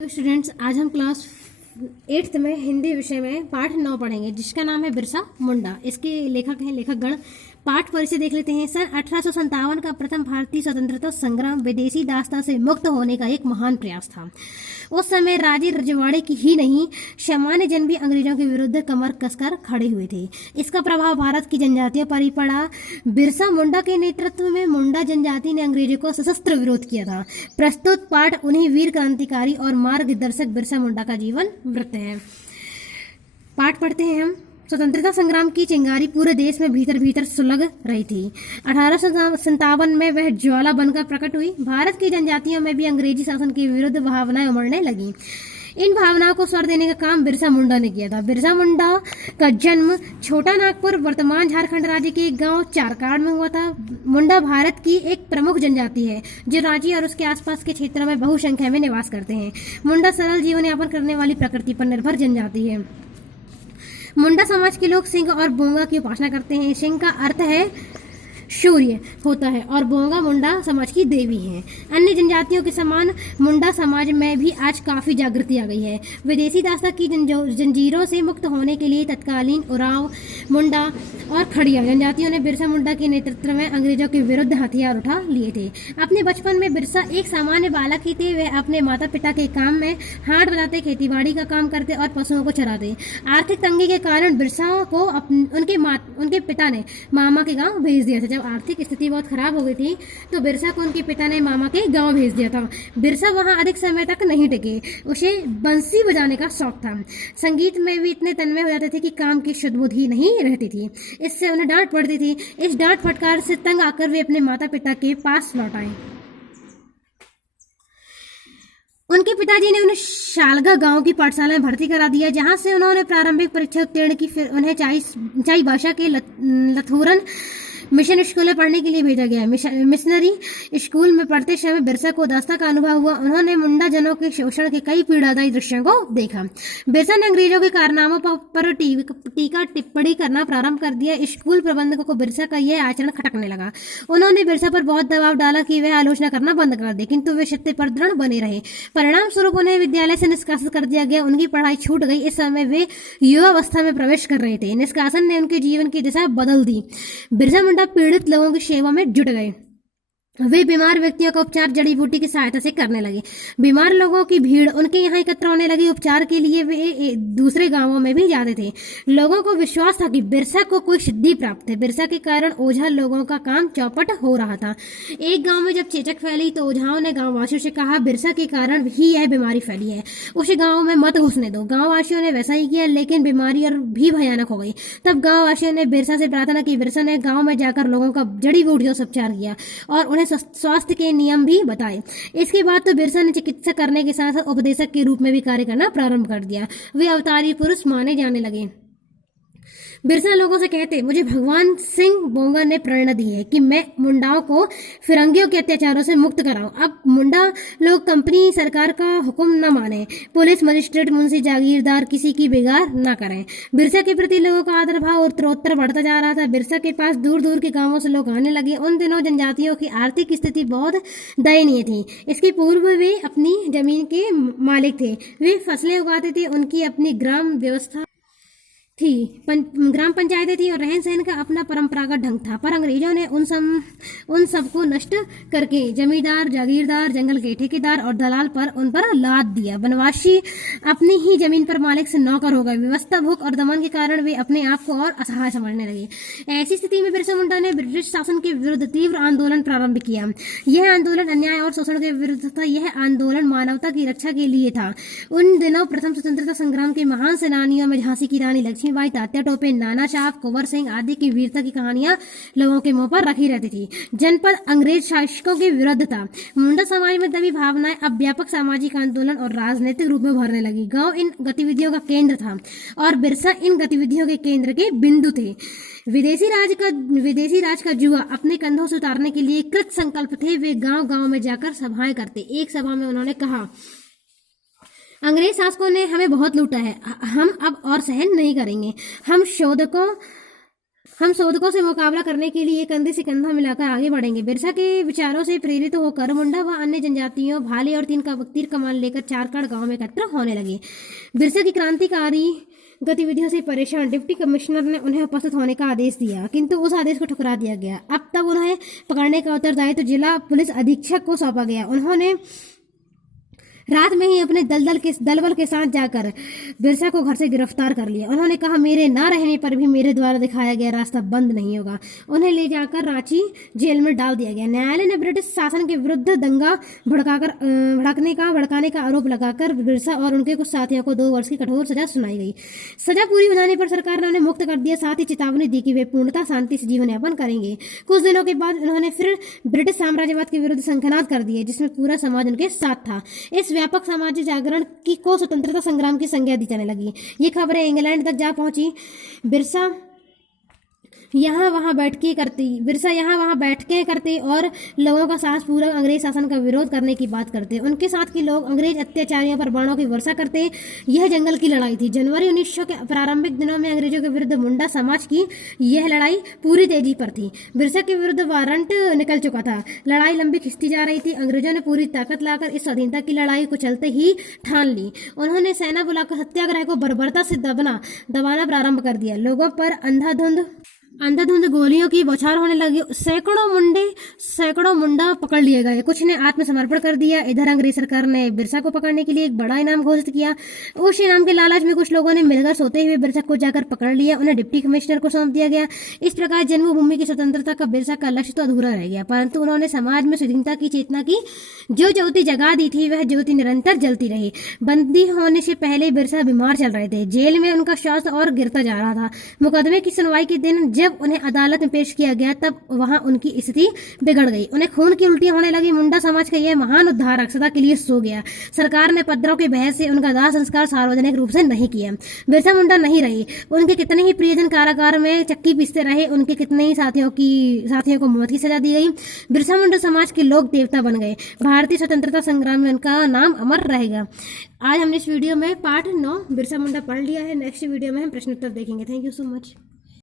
तो स्टूडेंट्स, आज हम क्लास 8th में हिंदी विषय में पाठ 9 पढ़ेंगे, जिसका नाम है बिरसा मुंडा। इसके लेखक हैं लेखकगण। पाठ परिचय देख लेते हैं। सन 1857 का प्रथम भारतीय स्वतंत्रता संग्राम विदेशी दासता से मुक्त होने का एक महान प्रयास था। उस समय राजे रजवाड़े की ही नहीं, सामान्य जन भी अंग्रेजों के विरुद्ध कमर कसकर खड़े हुए थे। इसका प्रभाव भारत की जनजातियों पर ही पड़ा। बिरसा मुंडा के नेतृत्व में मुंडा जनजाति ने अंग्रेजों को सशस्त्र विरोध किया था। प्रस्तुत पाठ उन्हीं वीर क्रांतिकारी और मार्गदर्शक बिरसा मुंडा का जीवन वृत्त है। पाठ पढ़ते हैं हम। स्वतंत्रता संग्राम की चिंगारी पूरे देश में भीतर भीतर सुलग रही थी। 1857 में वह ज्वाला बनकर प्रकट हुई। भारत की जनजातियों में भी अंग्रेजी शासन के विरुद्ध भावनाएं उमड़ने लगी। इन भावनाओं को स्वर देने का काम बिरसा मुंडा ने किया था। बिरसा मुंडा का जन्म छोटा नागपुर, वर्तमान झारखंड राज्य के गांव चारकाड़ में हुआ था। मुंडा भारत की एक प्रमुख जनजाति है जो रांची और उसके आसपास के क्षेत्रों में बहुसंख्या में निवास करते हैं। मुंडा सरल जीवन यापन करने वाली प्रकृति पर निर्भर जनजाति है। मुंडा समाज के लोग सिंह और बोंगा की उपासना करते हैं। सिंह का अर्थ है सूर्य होता है और बोंगा मुंडा समाज की देवी है। अन्य जनजातियों के समान मुंडा समाज में भी आज काफी जागृति आ गई है। विदेशी दास्ता की जंजीरों से मुक्त होने के लिए तत्कालीन उरांव, मुंडा और खड़िया जनजातियों ने बिरसा मुंडा के नेतृत्व में अंग्रेजों के विरुद्ध हथियार उठा लिए थे। अपने बचपन में बिरसा एक सामान्य बालक ही थे। वे अपने माता पिता के काम में हाथ बटाते, खेतीबाड़ी का काम करते और पशुओं को चराते। आर्थिक तंगी के कारण बिरसा को उनके पिता ने मामा के गांव भेज दिया था। जब आर्थिक स्थिति बहुत खराब हो गई थी तो बिरसा को उनके पिता ने मामा के गांव भेज दिया था। बिरसा वहां अधिक समय तक नहीं टिके। उसे बंसी बजाने का शौक था। संगीत में भी इतने तन्मय हो जाते थे कि काम की शुद्ध बुद्धि नहीं रहती थी। इससे उन्हें डांट पड़ती थी। इस डांट फटकार से तंग आकर वे अपने माता पिता के पास लौट आए। उनके पिताजी ने उन्हें शालगा गांव की पाठशाला में भर्ती करा दिया, जहां से उन्होंने प्रारंभिक परीक्षा उत्तीर्ण की। फिर उन्हें चाई भाषा के लथूरन मिशन स्कूल में पढ़ने के लिए भेजा गया। मिशनरी स्कूल में पढ़ते समय बिरसा को दास्ता का अनुभव हुआ। उन्होंने मुंडा जनों के शोषण के कई पीड़ादायी दृश्यों को देखा। बिरसा ने अंग्रेजों के कारनामों पर टीका टिप्पणी करना प्रारंभ कर दिया। स्कूल प्रबंधकों को बिरसा का यह आचरण खटकने लगा। उन्होंने बिरसा पर बहुत दबाव डाला कि वह आलोचना करना बंद कर दे, किंतु वे सत्य पर दृढ़ बने रहे। परिणाम स्वरूप उन्हें विद्यालय से निष्कासित कर दिया गया। उनकी पढ़ाई छूट गई। इस समय वे युवावस्था में प्रवेश कर रहे थे। निष्कासन ने उनके जीवन की दिशा बदल दी। बिरसा मुंडा पीड़ित लोगों की सेवा में जुट गए। वे बीमार व्यक्तियों का उपचार जड़ी बूटी की सहायता से करने लगे। बीमार लोगों की भीड़ उनके यहाँ एकत्र होने लगी। उपचार के लिए वे दूसरे गांवों में भी जाते थे। लोगों को विश्वास था कि बिरसा को कोई सिद्धि प्राप्त है। बिरसा के कारण ओझा लोगों का काम चौपट हो रहा था। एक गांव में जब चेचक फैली तो ओझाओं ने गांववासियों से कहा, बिरसा के कारण ही यह बीमारी फैली है, उसे गाँव में मत घुसने दो। गाँववासियों ने वैसा ही किया, लेकिन बीमारी और भी भयानक हो गई। तब गाँववासियों ने बिरसा से प्रार्थना की। बिरसा ने गाँव में जाकर लोगों का जड़ी बूटियों से उपचार किया और उन्हें स्वास्थ्य के नियम भी बताए। इसके बाद तो बिरसा ने चिकित्सा करने के साथ साथ उपदेशक के रूप में भी कार्य करना प्रारंभ कर दिया। वे अवतारी पुरुष माने जाने लगे। बिरसा लोगों से कहते, मुझे भगवान सिंह बोंगा ने प्रेरणा दी है कि मैं मुंडाओं को फिरंगियों के अत्याचारों से मुक्त कराऊं। अब मुंडा लोग कंपनी सरकार का हुक्म न माने। पुलिस, मजिस्ट्रेट, मुंशी, जागीरदार किसी की बिगाड़ न करें। बिरसा के प्रति लोगों का आदर भाव उत्तरोत्तर बढ़ता जा रहा था। बिरसा के पास दूर दूर के गांवों से लोग आने लगे। उन दिनों जनजातियों की आर्थिक स्थिति बहुत दयनीय थी। इसके पूर्व वे अपनी जमीन के मालिक थे। वे फसलें उगाते थे। उनकी अपनी ग्राम व्यवस्था थी, ग्राम पंचायतें थी और रहन सहन का अपना परंपरागत ढंग था। पर अंग्रेजों ने उन सबको नष्ट करके जमींदार, जागीरदार, जंगल के ठेकेदार और दलाल पर उन पर लाद दिया। वनवासी अपनी ही जमीन पर मालिक से नौकर हो गए। व्यवस्था, भूख और दमन के कारण वे अपने आप को और असहाय समझने लगे। ऐसी स्थिति में बिरसा मुंडा ने ब्रिटिश शासन के विरुद्ध तीव्र आंदोलन प्रारंभ किया। यह आंदोलन अन्याय और शोषण के विरुद्ध था। यह आंदोलन मानवता की रक्षा के लिए था। उन दिनों प्रथम स्वतंत्रता संग्राम के महान सेनानियों में झांसी की रानी लक्ष्मीबाई, तात्या टोपे, नाना साहब, कुंवर सिंह आदि की वीरता की कहानियां लोगों के मुंह पर रखी रहती थी। जनपद अंग्रेज शासकों के विरुद्ध था। मुंडा समाज में दबी भावनाएं अब व्यापक सामाजिक आंदोलन और राजनीतिक रूप में भरने लगी। गांव इन गतिविधियों का केंद्र था और बिरसा इन गतिविधियों के केंद्र के बिंदु थे। विदेशी राज का जुआ अपने कंधों से उतारने के लिए कृत संकल्प थे। वे गांव गांव में जाकर सभाएं करते। एक सभा में उन्होंने कहा, अंग्रेज शासकों ने हमें बहुत लूटा है। हम अब और सहन नहीं करेंगे। हम शोधकों से मुकाबला करने के लिए कंधे से कंधा मिलाकर आगे बढ़ेंगे। बिरसा के विचारों से प्रेरित होकर मुंडा व अन्य जनजातियों भाले और तीर कमान लेकर चारकाड़ गांव में एकत्र होने लगे। बिरसा की क्रांतिकारी गतिविधियों से परेशान डिप्टी कमिश्नर ने उन्हें उपस्थित होने का आदेश दिया, किंतु उस आदेश को ठुकरा दिया गया। अब तब उन्हें पकड़ने का उत्तरदायित्व जिला पुलिस अधीक्षक को सौंपा गया। उन्होंने रात में ही अपने दलबल के साथ जाकर बिरसा को घर से गिरफ्तार कर लिया। उन्होंने कहा, मेरे ना रहने पर भी मेरे द्वारा दिखाया गया रास्ता बंद नहीं होगा। उन्हें ले जाकर रांची जेल में डाल दिया गया। न्यायालय ने ब्रिटिश शासन के विरुद्ध दंगा भड़काने का आरोप लगाकर बिरसा और उनके कुछ साथियों को 2 वर्ष की कठोर सजा सुनाई गई। सजा पूरी हो जाने पर सरकार ने उन्हें मुक्त कर दिया, साथ ही चेतावनी दी कि वे पूर्णतः शांति से जीवन यापन करेंगे। कुछ दिनों के बाद उन्होंने फिर ब्रिटिश साम्राज्यवाद के विरुद्ध शंखनाद कर दिए, जिसमें पूरा समाज उनके साथ था। इस व्यापक सामाजिक जागरण को स्वतंत्रता संग्राम की संज्ञा दी जाने लगी। ये खबरें इंग्लैंड तक जा पहुंची। बिरसा यहाँ वहाँ बैठकें करते और लोगों का साहस पूर्वक अंग्रेज शासन का विरोध करने की बात करते। उनके साथ के लोग अंग्रेज अत्याचारियों पर बाणों की वर्षा करते। यह जंगल की लड़ाई थी। जनवरी 1900 के प्रारंभिक दिनों में अंग्रेजों के विरुद्ध मुंडा समाज की यह लड़ाई पूरी तेजी पर थी। बिरसा के विरुद्ध वारंट निकल चुका था। लड़ाई लंबी खिंचती जा रही थी। अंग्रेजों ने पूरी ताकत लाकर इस स्वाधीनता की लड़ाई को चलते ही ठान ली। उन्होंने सेना बुलाकर सत्याग्रह को बर्बरता से दबाना प्रारंभ कर दिया। लोगों पर अंधाधुंध गोलियों की बौछार होने लगी। सैकड़ों मुंडा पकड़ लिए गए। कुछ ने आत्मसमर्पण कर दिया। इधर अंग्रेज सरकार ने बिरसा को पकड़ने के लिए एक बड़ा इनाम घोषित किया। उस इनाम के लालच में कुछ लोगों ने मिलकर सोते हुए बिरसा को जाकर पकड़ लिया। उन्हें डिप्टी कमिश्नर को सौंप दिया गया। इस प्रकार जन्मभूमि की स्वतंत्रता का बिरसा का लक्ष्य तो अधूरा रह गया, परंतु उन्होंने समाज में स्वाधीनता की चेतना की जो ज्योति जगा दी थी, वह ज्योति निरंतर जलती रही। बंदी होने से पहले बिरसा बीमार चल रहे थे। जेल में उनका स्वास्थ्य और गिरता जा रहा था। मुकदमे की सुनवाई के दिन जब उन्हें अदालत में पेश किया गया, तब वहां उनकी स्थिति बिगड़ गई। उन्हें खून की उल्टियां होने लगी। मुंडा समाज का यह महान उद्धारक सदा के लिए सो गया। सरकार ने पत्रों के बहस से उनका दाह संस्कार सार्वजनिक रूप से नहीं किया। बिरसा मुंडा नहीं रही। उनके कितने ही प्रियजन कारागार में चक्की पीसते रहे। उनके कितने ही साथियों को मौत की सजा दी गई। बिरसा मुंडा समाज के लोक देवता बन गए। भारतीय स्वतंत्रता संग्राम में उनका नाम अमर रहेगा। आज हमने इस वीडियो में पार्ट 9 बिरसा मुंडा पढ़ लिया है। नेक्स्ट वीडियो में हम प्रश्नोत्तर देखेंगे। Thank you so much.